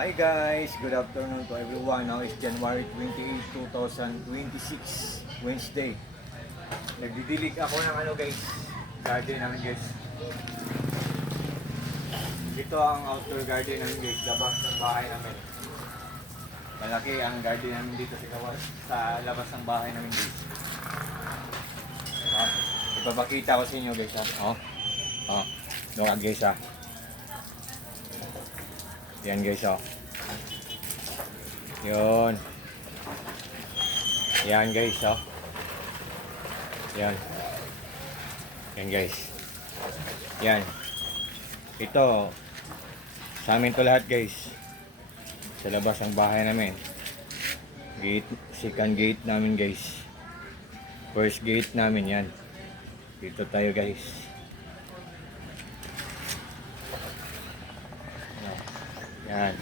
Hi guys, good afternoon to everyone. Now is January 28, 2026, Wednesday. Nagdidilig ako ng guys, garden namin guys. Ito ang outdoor garden namin guys, labas ng bahay namin. Malaki ang garden namin dito sa labas ng bahay namin guys. Ipapakita ko sa inyo guys ha. Doon guys ha. Yan guys oh. Yun. Yan guys oh. Yan. Yan guys. Yan. Ito sa amin to lahat guys. Sa labas ng bahay namin. Gate, second gate namin guys. First gate namin yan. Dito tayo guys. Yan.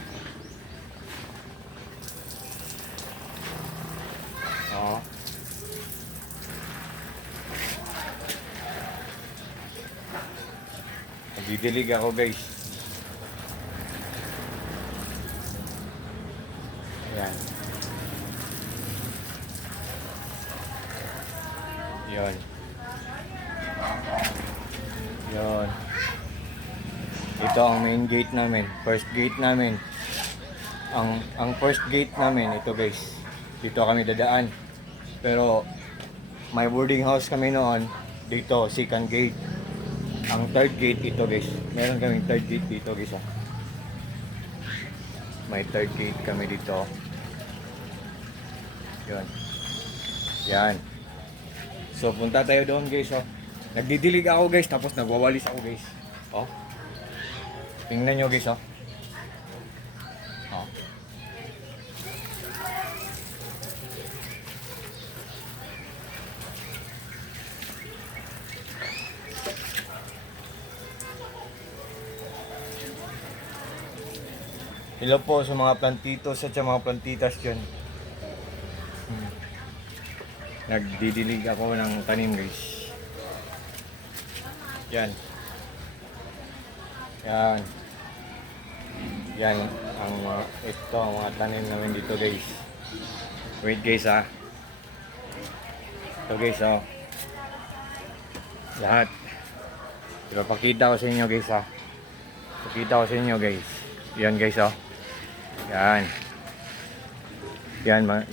Oh. Nagdidilig ako guys. Yan. Yon. Yon. Ito ang main gate namin, first gate namin. Ang first gate namin ito guys. Dito kami dadaan. Pero may boarding house kami noon dito, second gate. Ang third gate ito guys. Meron kaming third gate dito guys. May third gate kami dito. Yan. Yan. So punta tayo doon guys. Nagdidilig ako guys, tapos nagwawalis ako guys. Tingnan nyo guys Hello po sa mga plantitos at sa mga plantitas dyan. Nagdidilig ako ng tanim guys. Yan. Yan. Yan ang ito ang mga tanim namin dito guys. Wait guys Ito guys lahat. Ipapakita ko sa inyo guys Pakita ko sa inyo guys. Yan guys Yan.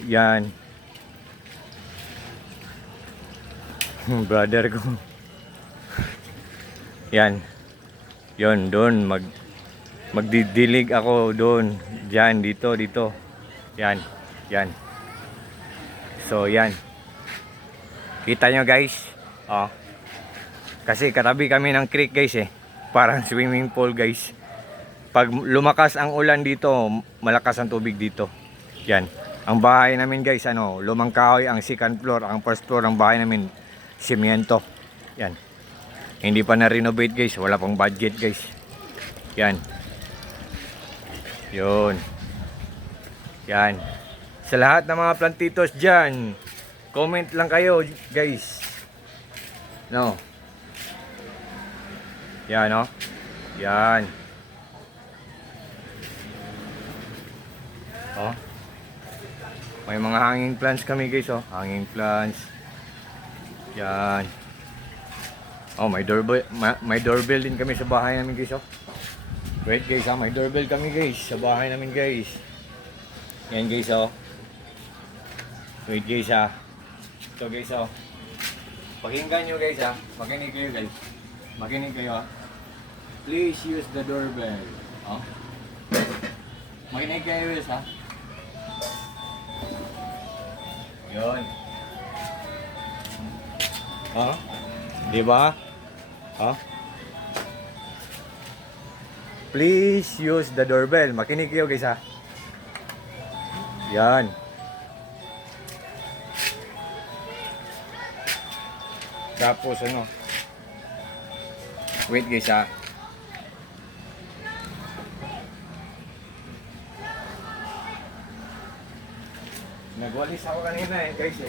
Yan. Brother ko. Yan. Yon doon magdidilig ako doon. Diyan dito. Yan. So yan. Kita nyo guys. Kasi katabi kami ng creek guys Parang swimming pool guys. Pag lumakas ang ulan dito, malakas ang tubig dito. Yan. Ang bahay namin guys, lumang kahoy ang second floor. Ang first floor ng bahay namin, simyento. Yan. Hindi pa na-renovate guys. Wala pang budget guys. Yan. Yun. Yan. Sa lahat ng mga plantitos dyan, comment lang kayo guys. No. Yan Yan. May mga hanging plants kami guys hanging plants. Yan. May doorbell din kami sa bahay namin guys Wait guys may doorbell kami guys sa bahay namin guys. Yan guys Wait guys Ito guys Pakinggan nyo guys Makinig kayo guys. Makinig kayo Please use the doorbell. Makinig kayo guys Yun. Diba? Please use the doorbell. Makinig kayo guys Yan. Tapos wait guys Nagwalis ako kanina guys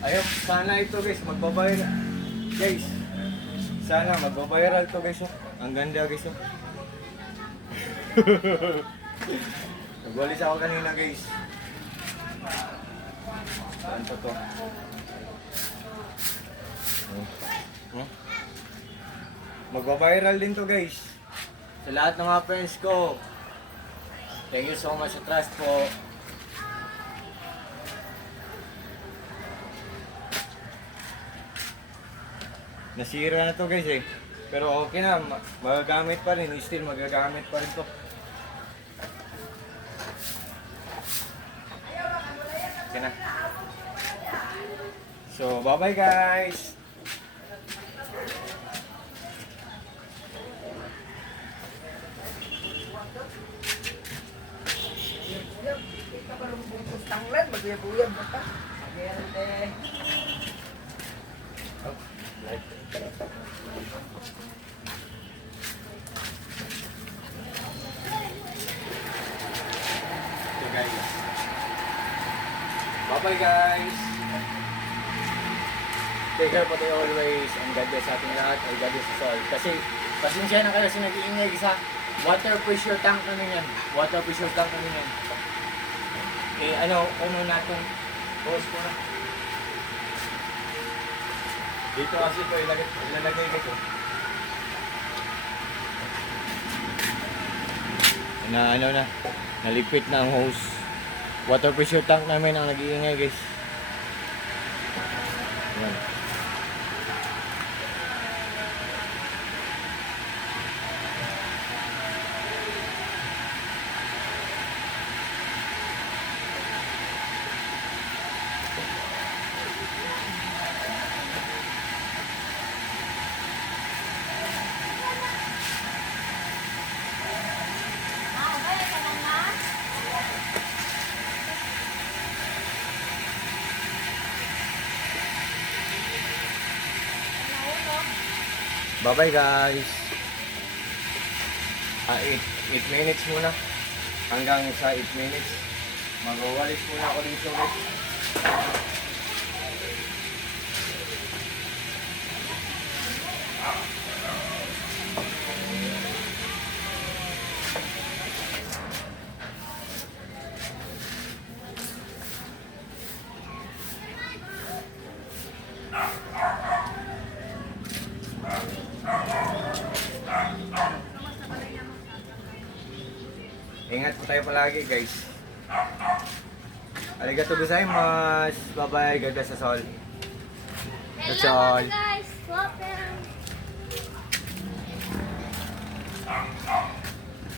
Ayun, sana ito guys magbabayad guys. Sana magbabayad to guys Ang ganda guys Nagwalis ako kanina guys. Saan pa to? Magpa-viral din to guys. Sa lahat ng mga friends ko. Thank you so much sa trust po. Nasira na to guys eh. Pero okay na, magagamit pa rin. Still magagamit pa rin to. Okay na. So, bye-bye guys! Tanglan, maguyab-uyab na pa. Meron eh. Okay guys. Bye-bye guys! Take care po tayo always and God bless sa ating lahat ay God bless us all. Kasi pasensya na kayo sa nag-iingay sa water pressure tank namin yan. Water pressure tank namin yan. Eh ano natin? Pause ko na. Dito kasi ito ilalagay ko. Naligpit na ang hose. Water pressure tank namin ang nag-iingay guys. Yan. Bye-bye guys. 8 minutes muna. Hanggang sa 8 minutes. Magwawalis muna ako dito guys. Ingat po tayo palagi guys. Arigato gozaimasu. Bye bye. God bless us all. That's all.